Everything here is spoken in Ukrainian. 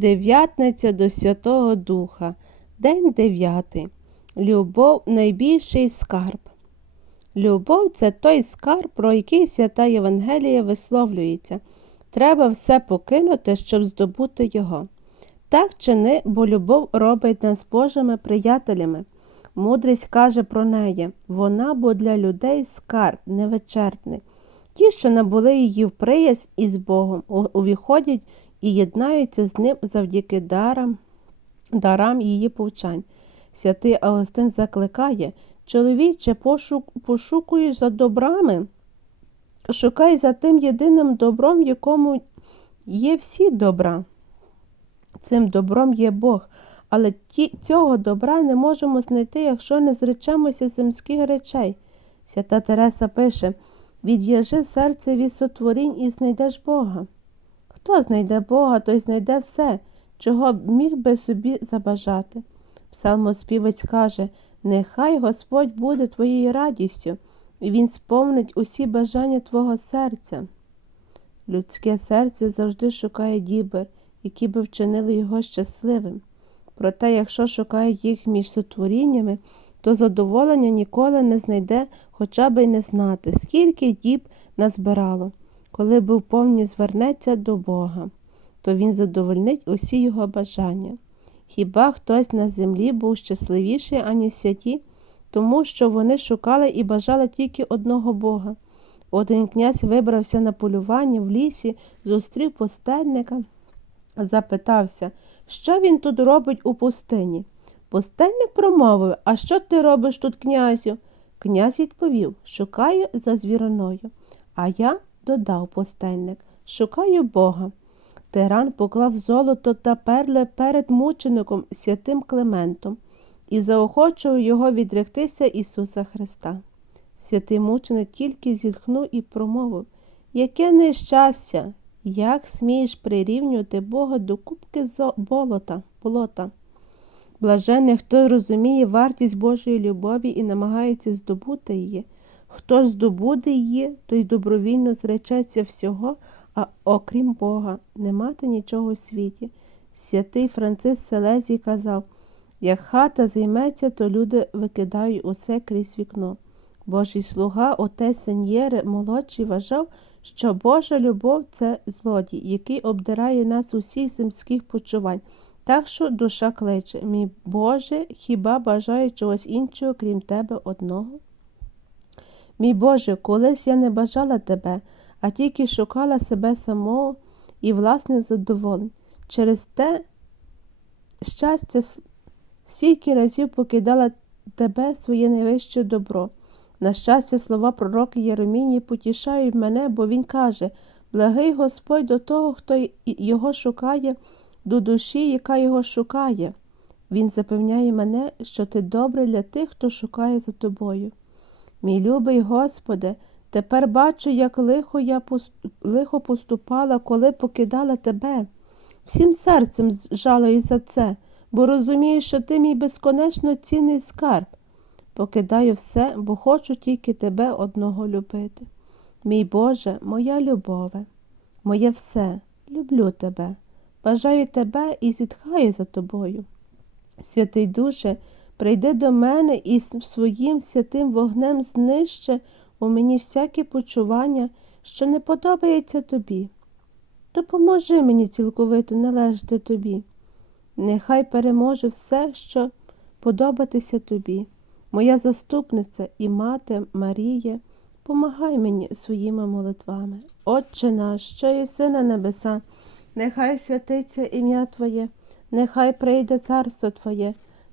Дев'ятниця до Святого Духа, День дев'ятий. Любов найбільший скарб. Любов це той скарб, про який свята Євангелія висловлюється. Треба все покинути, щоб здобути його. Так чини, бо любов робить нас Божими приятелями. Мудрість каже про неї вона бо для людей скарб невичерпний. Ті, що набули її в приязнь із Богом, увіходять і єднаються з ним завдяки дарам, дарам її повчань. Святий Августин закликає чоловіче, пошук, пошукуєш за добрами, шукай за тим єдиним добром, якому є всі добра. Цим добром є Бог, але ті, цього добра не можемо знайти, якщо не зречемося земських речей. Свята Тереса пише Відв'яжи серце від сотворінь і знайдеш Бога. Хто знайде Бога, той знайде все, чого б міг би собі забажати. Псалмоспівець каже Нехай Господь буде твоєю радістю, і Він сповнить усі бажання твого серця. Людське серце завжди шукає дібер, які би вчинили його щасливим. Проте, якщо шукає їх між сотворіннями, то задоволення ніколи не знайде хоча б й не знати, скільки діб назбирало. Коли був повні звернеться до Бога, то Він задовольнить усі його бажання. Хіба хтось на землі був щасливіший, ані святі, тому що вони шукали і бажали тільки одного Бога. Один князь вибрався на полювання в лісі, зустрів пустельника, запитався, що він тут робить у пустині. Пустельник промовив А що ти робиш тут, князю? Князь відповів Шукаю за звіриною. А я, додав пустельник, шукаю Бога. Тиран поклав золото та перли перед мучеником святим Клементом і заохочував його відректися Ісуса Христа. Святий мученик тільки зітхнув і промовив Яке нещастя, як смієш прирівнювати Бога до кубки болота, болота? Блажений, хто розуміє вартість Божої любові і намагається здобути її. Хто здобуде її, той добровільно зречеться всього, а окрім Бога, не мати нічого в світі. Святий Франциск Селезій казав як хата займеться, то люди викидають усе крізь вікно. Божий слуга, отець Сеньєре, молодший, вважав, що Божа любов це злодій, який обдирає нас усіх земських почувань. Так що душа кличе, мій Боже, хіба бажаю чогось іншого, крім тебе одного? Мій Боже, колись я не бажала тебе, а тільки шукала себе самого і власних задоволень. Через те щастя стільки разів покидала тебе своє найвище добро. На щастя, слова пророки Єромінії потішають мене, бо він каже Благий Господь до того, хто його шукає, до душі, яка його шукає. Він запевняє мене, що ти добре для тих, хто шукає за тобою. Мій любий Господи, тепер бачу, як лихо я лихо поступала, коли покидала тебе. Всім серцем жалую за це, бо розумію, що ти мій безконечно цінний скарб. Покидаю все, бо хочу тільки тебе одного любити. Мій Боже, моя любове, моє все, люблю тебе, бажаю тебе і зітхаю за тобою. Святий Душе, прийди до мене і своїм святим вогнем знищи у мені всяке почування, що не подобається тобі. Допоможи мені цілковито належати тобі. Нехай переможе все, що подобатися тобі. Моя заступниця і мати Марія, помагай мені своїми молитвами. Отче наш, що єси на небеса, нехай святиться ім'я Твоє, нехай прийде царство Твоє,